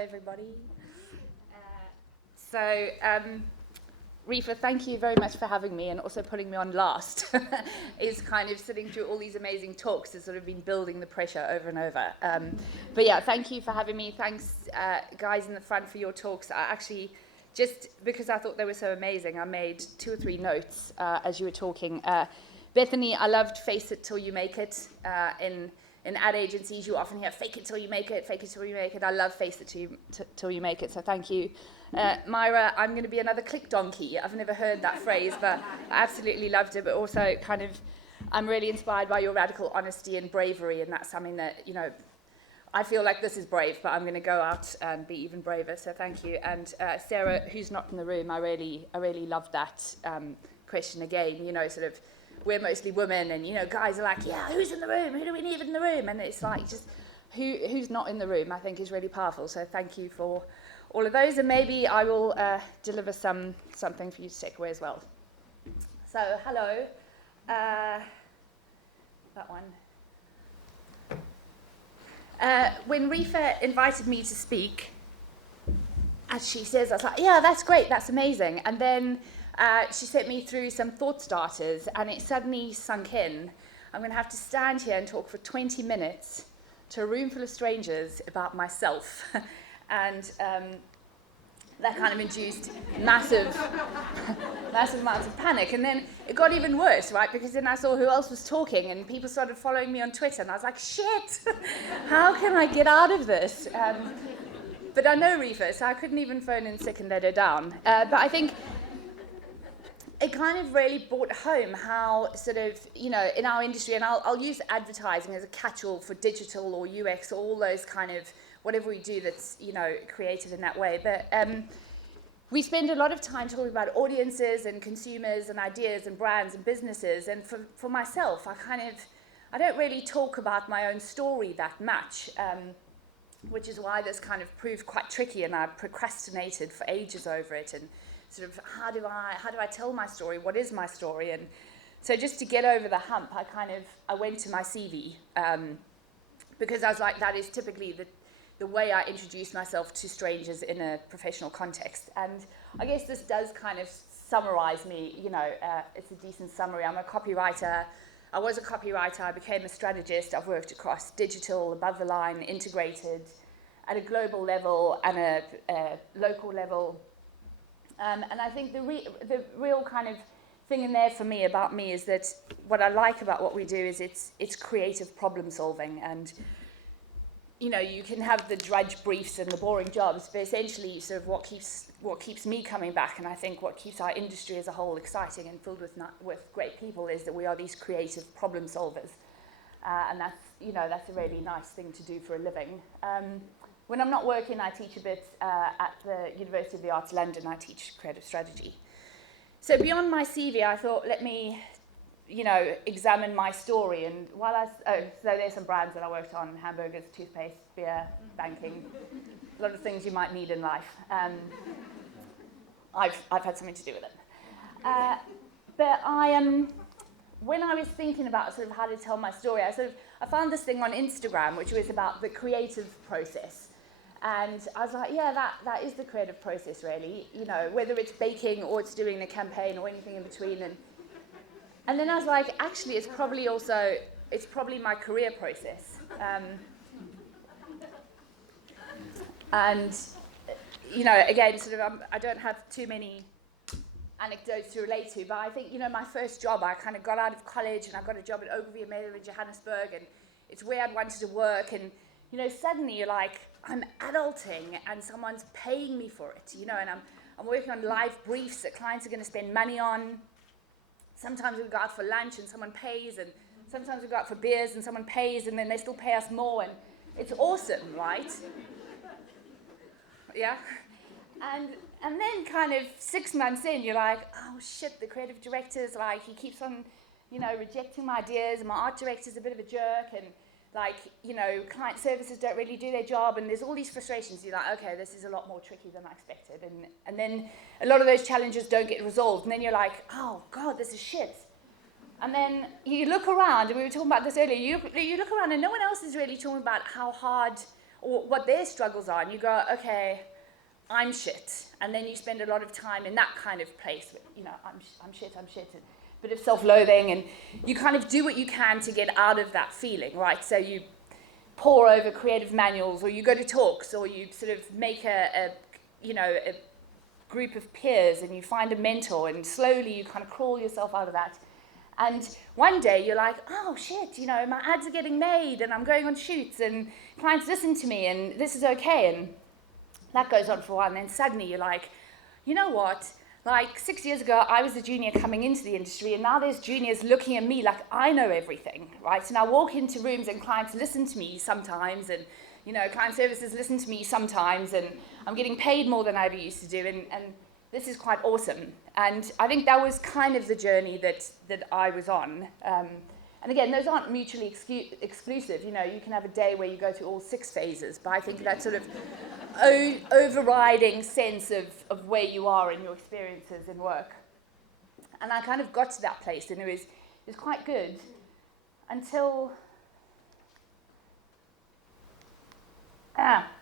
everybody. Reefa, thank you very much for having me and also putting me on last. Is kind of sitting through all these amazing talks has sort of been building the pressure over and over. But yeah, thank you for having me. Thanks, guys in the front, for your talks. I actually, just because I thought they were so amazing, I made 2 or 3 notes as you were talking. Bethany, I loved Face It Till You Make It. In ad agencies, you often hear fake it till you make it, fake it till you make it. I love face it till you make it, so thank you. Myra, I'm going to be another click donkey. I've never heard that phrase, but I absolutely loved it. But also kind of, I'm really inspired by your radical honesty and bravery, and that's something that, you know, I feel like this is brave, but I'm going to go out and be even braver, so thank you. And Sarah, who's not in the room, I really loved that question again, you know, sort of, we're mostly women, and, you know, guys are like, yeah, who's in the room? Who do we need in the room? And it's like, just who's not in the room, I think, is really powerful. So thank you for all of those, and maybe I will deliver something for you to take away as well. So, hello. That one. When Reefa invited me to speak, as she says, I was like, yeah, that's great, that's amazing. And then she sent me through some thought starters, and it suddenly sunk in. I'm going to have to stand here and talk for 20 minutes to a room full of strangers about myself. And that kind of induced massive amounts of panic. And then it got even worse, right? Because then I saw who else was talking, and people started following me on Twitter, and I was like, shit, how can I get out of this? But I know Reefa, so I couldn't even phone in sick and let her down. But I think it kind of really brought home how sort of, you know, in our industry, and I'll use advertising as a catch-all for digital or UX or all those kind of, whatever we do that's, you know, creative in that way. But we spend a lot of time talking about audiences and consumers and ideas and brands and businesses. And for myself, I don't really talk about my own story that much, which is why this kind of proved quite tricky, and I procrastinated for ages over it. And sort of, how do I tell my story? What is my story? And so just to get over the hump, I went to my CV, because I was like, that is typically the way I introduce myself to strangers in a professional context. And I guess this does kind of summarize me, you know, it's a decent summary. I'm a copywriter. I was a copywriter, I became a strategist. I've worked across digital, above the line, integrated, at a global level and a local level. And I think the real kind of thing in there for me about me is that what I like about what we do is it's creative problem solving. And, you know, you can have the drudge briefs and the boring jobs, but essentially sort of what keeps me coming back, and I think what keeps our industry as a whole exciting and filled with great people, is that we are these creative problem solvers. And that's, you know, that's a really nice thing to do for a living. When I'm not working, I teach a bit at the University of the Arts London. I teach creative strategy. So beyond my CV, I thought, let me, you know, examine my story. And so there's some brands that I worked on: hamburgers, toothpaste, beer, banking, a lot of things you might need in life. I've had something to do with it. But when I was thinking about sort of how to tell my story, I found this thing on Instagram, which was about the creative process. And I was like, yeah, that is the creative process, really. You know, whether it's baking or it's doing a campaign or anything in between. And then I was like, actually, it's probably my career process. And, you know, again, sort of, I don't have too many anecdotes to relate to, but I think, you know, my first job, I kind of got out of college and I got a job at Ogilvy and Mather in Johannesburg, and it's where I'd wanted to work. And, you know, suddenly you're like, I'm adulting and someone's paying me for it, you know, and I'm working on live briefs that clients are going to spend money on. Sometimes we go out for lunch and someone pays, and sometimes we go out for beers and someone pays, and then they still pay us more, and it's awesome, right? Yeah? And then kind of 6 months in, you're like, oh shit, the creative director's like, he keeps on, you know, rejecting my ideas, and my art director's a bit of a jerk, and like, you know, client services don't really do their job, and there's all these frustrations. You're like, okay, this is a lot more tricky than I expected. And then a lot of those challenges don't get resolved, and then you're like, oh God, this is shit. And then you look around, and we were talking about this earlier, you look around and no one else is really talking about how hard or what their struggles are, and you go, okay, I'm shit. And then you spend a lot of time in that kind of place, you know, I'm shit, and a bit of self-loathing, and you kind of do what you can to get out of that feeling, right? So you pore over creative manuals, or you go to talks, or you sort of make a group of peers, and you find a mentor, and slowly you kind of crawl yourself out of that. And one day you're like, oh shit, you know, my ads are getting made, and I'm going on shoots, and clients listen to me, and this is okay. And that goes on for a while, and then suddenly you're like, you know what? Like 6 years ago, I was a junior coming into the industry, and now there's juniors looking at me like I know everything, right? And I walk into rooms, and clients listen to me sometimes, and you know, client services listen to me sometimes, and I'm getting paid more than I ever used to do, and this is quite awesome. And I think that was kind of the journey that I was on. And again, those aren't mutually exclusive. You know, you can have a day where you go through all 6 phases, but I think that sort of overriding sense of where you are in your experiences in work. And I kind of got to that place, and it was quite good until...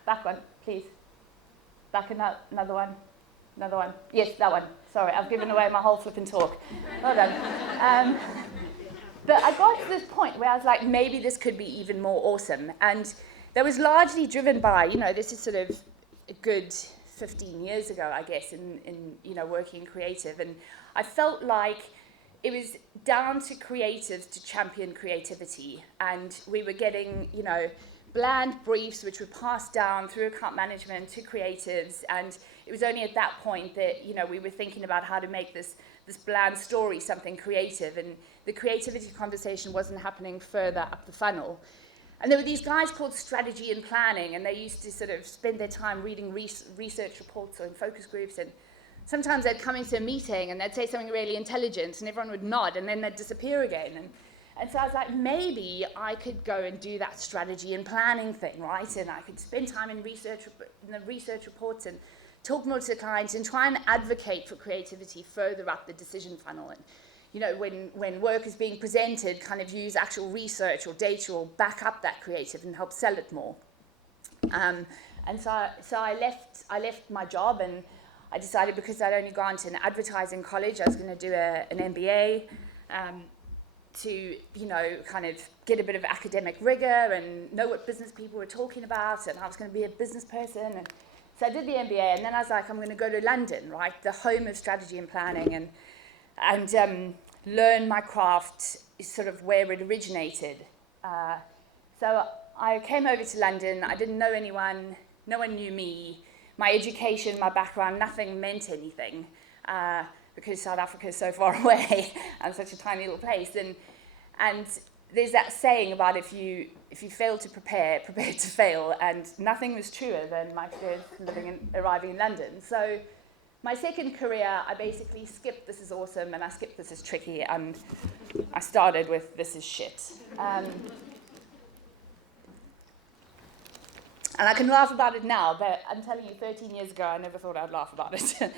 back one, please. Back another one. Another one. Yes, that one. Sorry, I've given away my whole flipping talk. Well done. But I got to this point where I was like, maybe this could be even more awesome. And that was largely driven by, you know, this is sort of a good 15 years ago, I guess, in you know, working in creative. And I felt like it was down to creatives to champion creativity. And we were getting, you know, bland briefs which were passed down through account management to creatives, and it was only at that point that, you know, we were thinking about how to make this bland story something creative, and the creativity conversation wasn't happening further up the funnel. And there were these guys called strategy and planning, and they used to sort of spend their time reading research reports or in focus groups, and sometimes they'd come into a meeting and they'd say something really intelligent and everyone would nod, and then they'd disappear again. And so I was like, maybe I could go and do that strategy and planning thing, right? And I could spend time in the research reports and talk more to the clients and try and advocate for creativity further up the decision funnel. And, you know, when work is being presented, kind of use actual research or data or back up that creative and help sell it more. And so I left my job, and I decided, because I'd only gone to an advertising college, I was going to do an MBA. To, you know, kind of get a bit of academic rigor and know what business people were talking about, and I was going to be a business person. And so I did the MBA, and then I was like, I'm going to go to London, right, the home of strategy and planning, and learn my craft, sort of where it originated. So I came over to London. I didn't know anyone. No one knew me. My education, my background, nothing meant anything. Because South Africa is so far away and such a tiny little place, and there's that saying about if you fail to prepare to fail, and nothing was truer than my experience arriving in London. So my second career, I basically skipped this is awesome, and I skipped this is tricky, and I started with this is shit. And I can laugh about it now, but I'm telling you, 13 years ago, I never thought I'd laugh about it.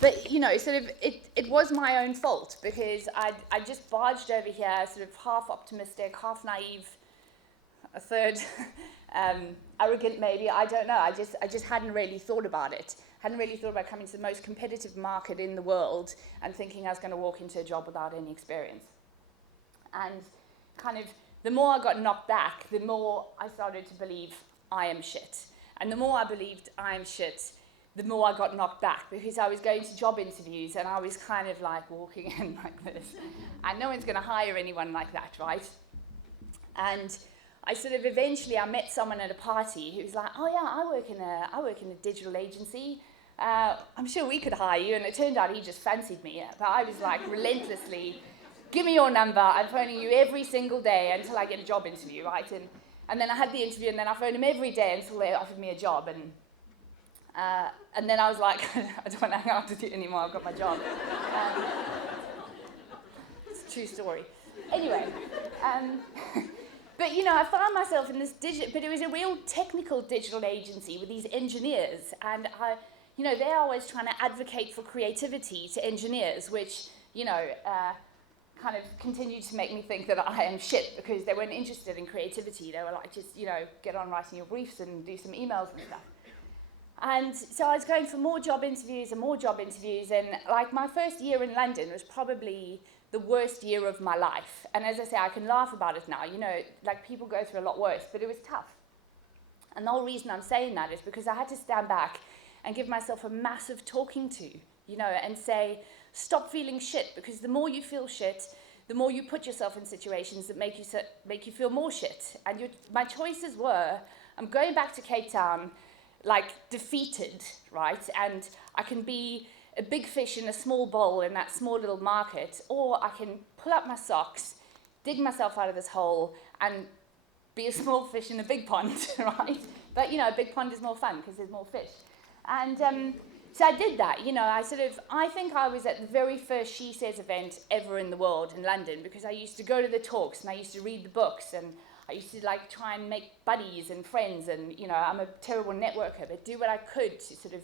But, you know, sort of, it was my own fault, because I just barged over here, sort of half optimistic, half naive, a third arrogant maybe, I don't know. I just hadn't really thought about it. Hadn't really thought about coming to the most competitive market in the world and thinking I was going to walk into a job without any experience. And kind of, the more I got knocked back, the more I started to believe I am shit. And the more I believed I am shit, the more I got knocked back, because I was going to job interviews and I was kind of like walking in like this. And no one's going to hire anyone like that, right? And I sort of eventually, I met someone at a party who was like, oh yeah, I work in a digital agency. I'm sure we could hire you. And it turned out he just fancied me. But I was like relentlessly, give me your number. I'm phoning you every single day until I get a job interview, right? And then I had the interview, and then I phoned him every day until they offered me a job. And then I was like, I don't want to hang out with you anymore, I've got my job. It's a true story. Anyway, but you know, I found myself in this but it was a real technical digital agency with these engineers, and you know, they're always trying to advocate for creativity to engineers, which, you know, kind of continued to make me think that I am shit because they weren't interested in creativity. They were like, just, get on writing your briefs and do some emails and stuff. And so I was going for more job interviews, and like my first year in London was probably the worst year of my life. And as I say, I can laugh about it now, like people go through a lot worse, but it was tough. And the whole reason I'm saying that is because I had to stand back and give myself a massive talking to, and say, stop feeling shit, because the more you feel shit, the more you put yourself in situations that make you feel more shit. And my choices were, I'm going back to Cape Town, like defeated, right? And I can be a big fish in a small bowl in that small little market, or I can pull up my socks, dig myself out of this hole, and be a small fish in a big pond, right? But, a big pond is more fun because there's more fish. And so I did that, I think I was at the very first SheSays event ever in the world in London, because I used to go to the talks and I used to read the books, and I used to like try and make buddies and friends, and I'm a terrible networker, but do what I could to sort of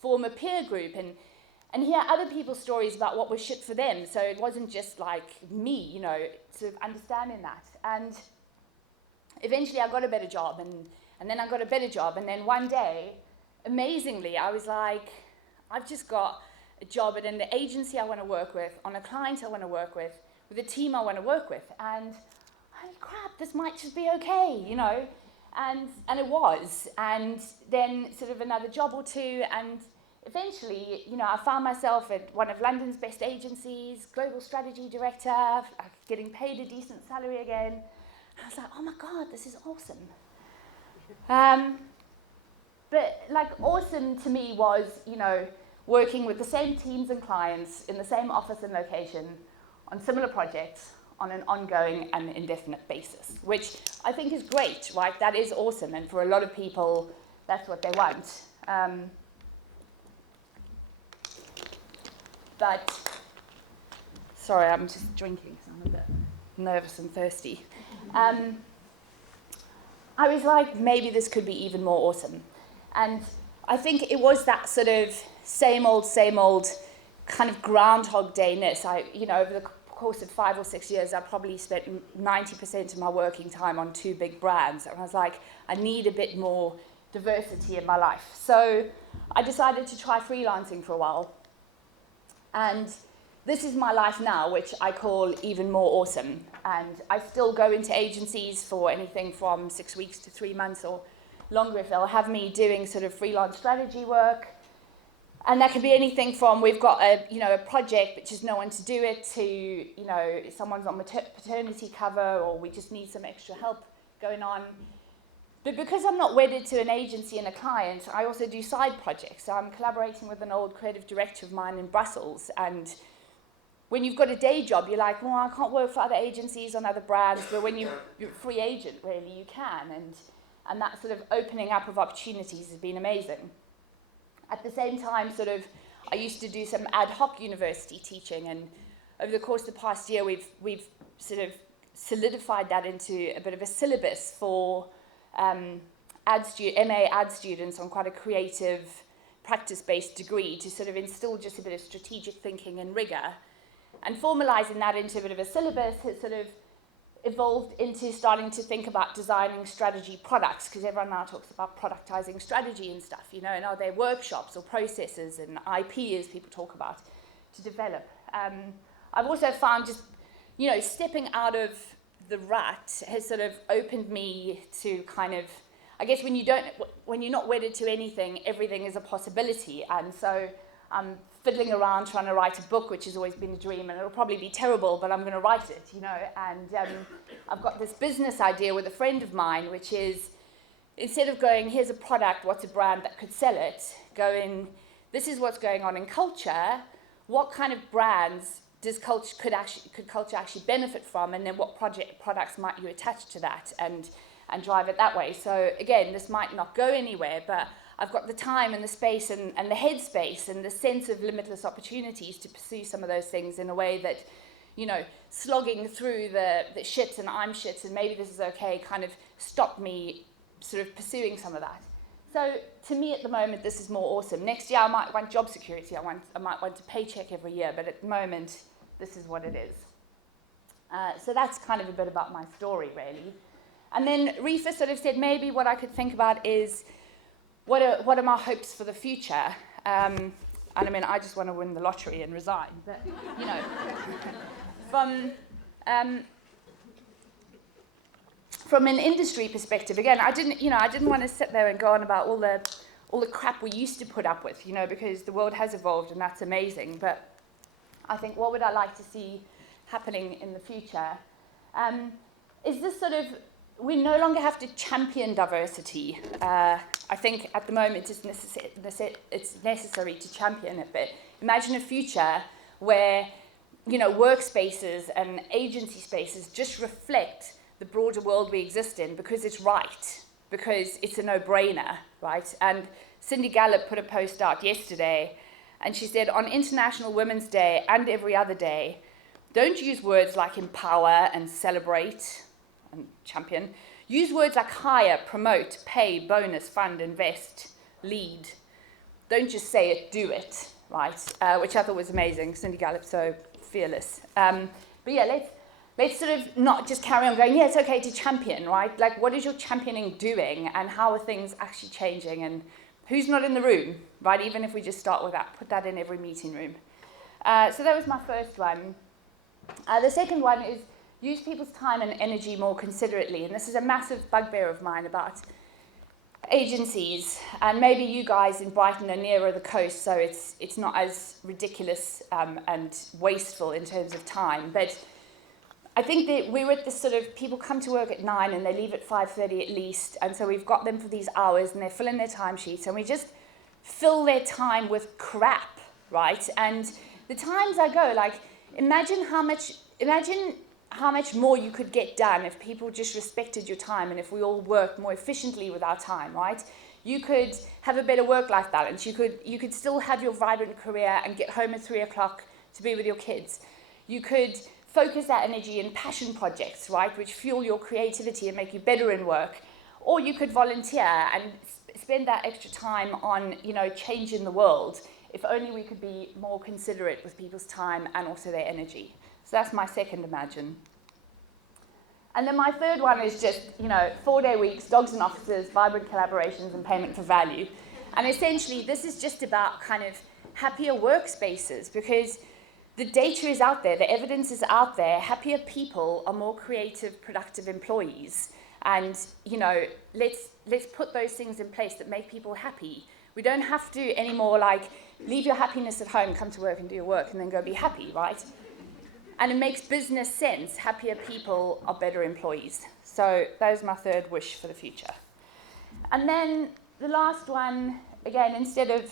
form a peer group and hear other people's stories about what was shit for them. So it wasn't just like me, sort of understanding that. And eventually I got a better job, and then I got a better job, and then one day, amazingly, I was like, I've just got a job at an agency I want to work with, on a client I want to work with a team I want to work with, and holy crap, this might just be okay, and it was. And then sort of another job or two, and eventually, I found myself at one of London's best agencies, global strategy director, getting paid a decent salary again. And I was like, oh my God, this is awesome. But like awesome to me was, working with the same teams and clients in the same office and location on similar projects on an ongoing and indefinite basis, which I think is great, right? That is awesome, and for a lot of people, that's what they want. But, sorry, I'm just drinking, so I'm a bit nervous and thirsty. I was like, maybe this could be even more awesome. And I think it was that sort of same old kind of Groundhog Day-ness. Over the course of 5 or 6 years, I probably spent 90% of my working time on 2 big brands. And I was like, I need a bit more diversity in my life. So I decided to try freelancing for a while. And this is my life now, which I call even more awesome. And I still go into agencies for anything from 6 weeks to 3 months or longer if they'll have me doing sort of freelance strategy work. And that can be anything from we've got a project but just no one to do it to, someone's on paternity cover, or we just need some extra help going on. But because I'm not wedded to an agency and a client, I also do side projects. So I'm collaborating with an old creative director of mine in Brussels. And when you've got a day job, you're like, well, I can't work for other agencies on other brands. But when you're a free agent, really, you can. And that sort of opening up of opportunities has been amazing. At the same time, I used to do some ad hoc university teaching, and over the course of the past year, we've sort of solidified that into a bit of a syllabus for MA ad students on quite a creative, practice-based degree to sort of instill just a bit of strategic thinking and rigor. And formalizing that into a bit of a syllabus has sort of evolved into starting to think about designing strategy products, because everyone now talks about productizing strategy and stuff, and are there workshops or processes and IP, as people talk about, to develop. I've also found just, stepping out of the rut has sort of opened me to kind of, I guess when you're not wedded to anything, everything is a possibility. And so I'm fiddling around trying to write a book, which has always been a dream, and it'll probably be terrible, but I'm going to write it, and I've got this business idea with a friend of mine, which is, instead of going, here's a product, what's a brand that could sell it, going, this is what's going on in culture, what kind of brands could culture actually benefit from, and then what products might you attach to that and drive it that way. So again, this might not go anywhere, but I've got the time and the space and the headspace and the sense of limitless opportunities to pursue some of those things in a way that, slogging through the shit and I'm shit and maybe this is okay kind of stopped me sort of pursuing some of that. So to me at the moment, this is more awesome. Next year I might want job security. I might want a paycheck every year, but at the moment, this is what it is. So that's kind of a bit about my story, really. And then Reefer sort of said maybe what I could think about is what are my hopes for the future? And I mean, I just want to win the lottery and resign. But, you know, from an industry perspective, again, I didn't want to sit there and go on about all the crap we used to put up with, you know, because the world has evolved and that's amazing. But I think what would I like to see happening in the future? Is this sort of, we no longer have to champion diversity. I think at the moment it's necessary to champion it, but imagine a future where, you know, workspaces and agency spaces just reflect the broader world we exist in because it's right, because it's a no-brainer, right? And Cindy Gallop put a post out yesterday, and she said, on International Women's Day and every other day, don't use words like empower and celebrate and champion. Use words like hire, promote, pay, bonus, fund, invest, lead. Don't just say it, do it, right? Which I thought was amazing. Cindy Gallop, so fearless. But yeah, let's sort of not just carry on going, yeah, it's okay to champion, right? Like, what is your championing doing, and how are things actually changing, and who's not in the room, right? Even if we just start with that, put that in every meeting room. So that was my first one. The second one is use people's time and energy more considerately. And this is a massive bugbear of mine about agencies. And maybe you guys in Brighton are nearer the coast, so it's not as ridiculous and wasteful in terms of time. But I think that we're at this sort of, people come to work at 9 and they leave at 5:30 at least. And so we've got them for these hours and they're filling their timesheets. And we just fill their time with crap, right? And the times I go, like, imagine how much more you could get done if people just respected your time and if we all worked more efficiently with our time, right? You could have a better work-life balance. You could still have your vibrant career and get home at 3 o'clock to be with your kids. You could focus that energy in passion projects, right, which fuel your creativity and make you better in work. Or you could volunteer and spend that extra time on, you know, changing the world. If only we could be more considerate with people's time and also their energy. So that's my second imagine. And then my third one is just, you know, 4-day weeks, dogs and offices, vibrant collaborations, and payment for value. And essentially, this is just about kind of happier workspaces, because the data is out there, the evidence is out there. Happier people are more creative, productive employees. And, you know, let's put those things in place that make people happy. We don't have to anymore, like, leave your happiness at home, come to work and do your work, and then go be happy, right? And it makes business sense. Happier people are better employees. So that is my third wish for the future. And then the last one, again, instead of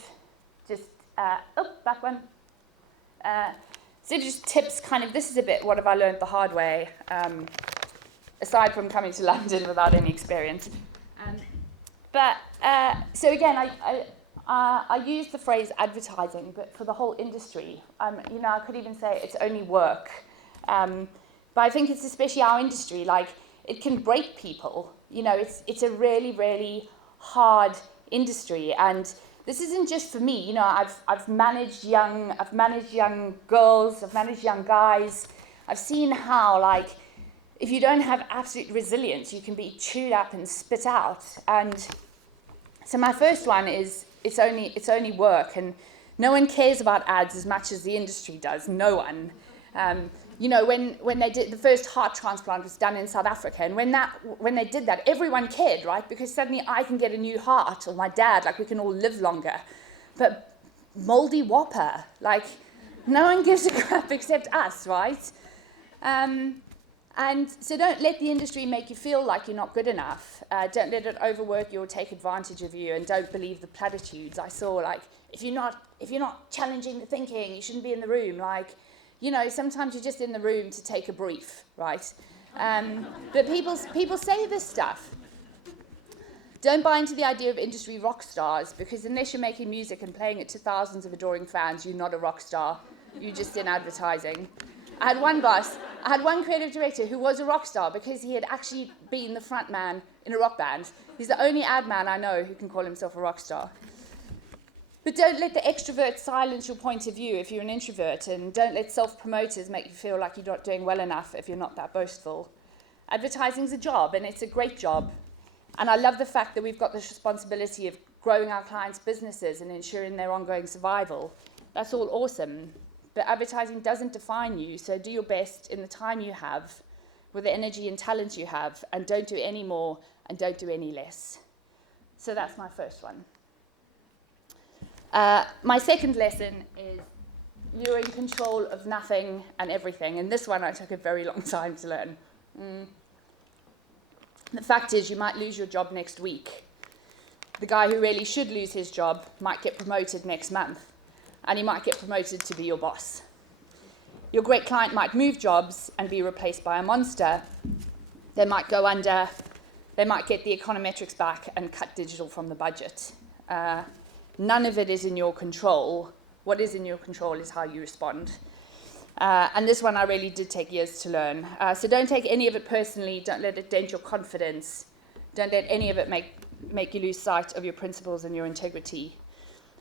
just, back one. So just tips, kind of, this is a bit, what have I learned the hard way, aside from coming to London without any experience. So again, I use the phrase advertising, but for the whole industry. You know, I could even say it's only work. But I think it's especially our industry, like, it can break people. You know, it's a really, really hard industry. And this isn't just for me. You know, I've managed young girls, I've managed young guys. I've seen how, like, if you don't have absolute resilience, you can be chewed up and spit out. And so my first one is, it's only work, and no one cares about ads as much as the industry does. No one. You know, when they did the first heart transplant was done in South Africa, and when they did that, everyone cared, right? Because suddenly I can get a new heart, or my dad, like, we can all live longer. But moldy whopper, like, no one gives a crap except us, right? And so don't let the industry make you feel like you're not good enough. Don't let it overwork you or take advantage of you, and don't believe the platitudes. I saw, like, if you're not challenging the thinking, you shouldn't be in the room. Like, you know, sometimes you're just in the room to take a brief, right? But people say this stuff. Don't buy into the idea of industry rock stars, because unless you're making music and playing it to thousands of adoring fans, you're not a rock star. You're just in advertising. I had one creative director who was a rock star because he had actually been the front man in a rock band. He's the only ad man I know who can call himself a rock star. But don't let the extrovert silence your point of view if you're an introvert, and don't let self-promoters make you feel like you're not doing well enough if you're not that boastful. Advertising's a job, and it's a great job. And I love the fact that we've got this responsibility of growing our clients' businesses and ensuring their ongoing survival. That's all awesome. But advertising doesn't define you, so do your best in the time you have, with the energy and talent you have, and don't do any more and don't do any less. So that's my first one. My second lesson is you're in control of nothing and everything. And this one I took a very long time to learn. The fact is, you might lose your job next week. The guy who really should lose his job might get promoted next month, and he might get promoted to be your boss. Your great client might move jobs and be replaced by a monster. They might go under, they might get the econometrics back and cut digital from the budget. None of it is in your control. What is in your control is how you respond. And this one I really did take years to learn. So don't take any of it personally. Don't let it dent your confidence. Don't let any of it make you lose sight of your principles and your integrity.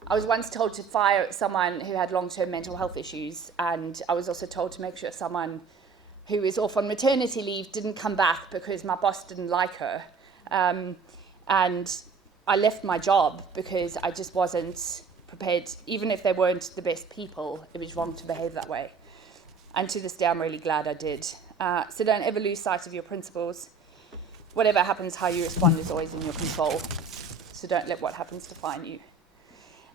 I was once told to fire someone who had long-term mental health issues, and I was also told to make sure someone who is off on maternity leave didn't come back because my boss didn't like her. And I left my job because I just wasn't prepared. Even if they weren't the best people, it was wrong to behave that way. And to this day, I'm really glad I did. So don't ever lose sight of your principles. Whatever happens, how you respond is always in your control. So don't let what happens define you.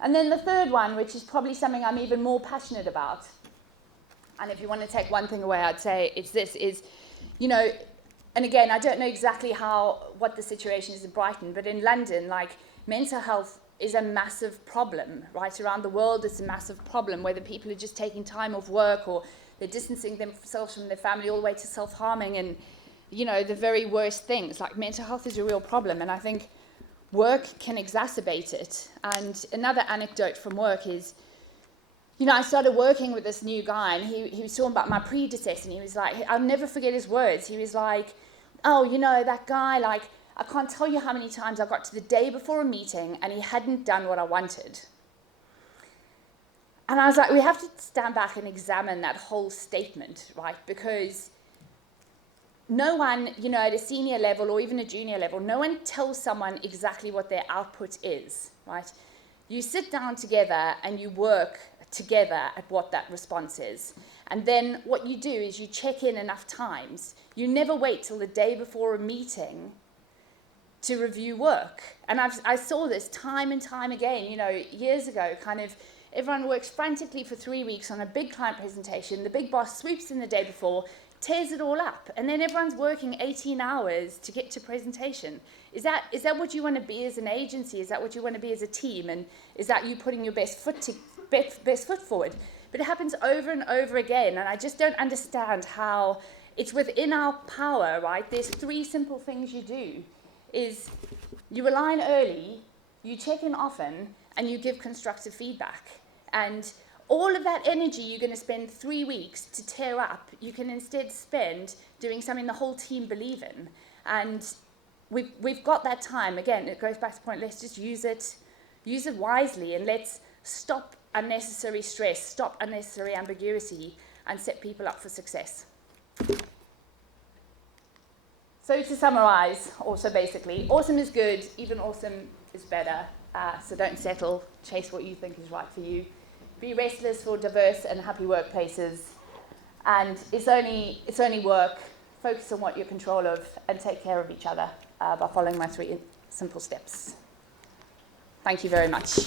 And then the third one, which is probably something I'm even more passionate about, and if you want to take one thing away, I'd say it's this, is, you know, and again, I don't know exactly what the situation is in Brighton, but in London, like, mental health is a massive problem, right? Around the world, it's a massive problem, whether people are just taking time off work or they're distancing themselves from their family all the way to self-harming and, you know, the very worst things. Like, mental health is a real problem, and I think work can exacerbate it. And another anecdote from work is, you know, I started working with this new guy, and he was talking about my predecessor, and he was like, I'll never forget his words. He was like, oh, you know, that guy, like, I can't tell you how many times I got to the day before a meeting and he hadn't done what I wanted. And I was like, we have to stand back and examine that whole statement, right? Because no one, you know, at a senior level or even a junior level, no one tells someone exactly what their output is, right? You sit down together and you work together at what that response is. And then what you do is you check in enough times. You never wait till the day before a meeting to review work. And I saw this time and time again, you know, years ago, kind of everyone works frantically for 3 weeks on a big client presentation. The big boss swoops in the day before, tears it all up, and then everyone's working 18 hours to get to presentation. Is that what you want to be as an agency? Is that what you want to be as a team? And is that you putting your best foot forward? But it happens over and over again, and I just don't understand how it's within our power, right? There's 3 simple things you do. Is you align early, you check in often, and you give constructive feedback. And all of that energy you're going to spend 3 weeks to tear up, you can instead spend doing something the whole team believe in. And we've got that time. Again, it goes back to the point, let's just use it wisely, and let's stop unnecessary stress, stop unnecessary ambiguity, and set people up for success. So to summarize, also basically, awesome is good, even awesome is better. So don't settle, chase what you think is right for you. Be restless for diverse and happy workplaces. And it's only work. Focus on what you're in control of and take care of each other by following my 3 simple steps. Thank you very much.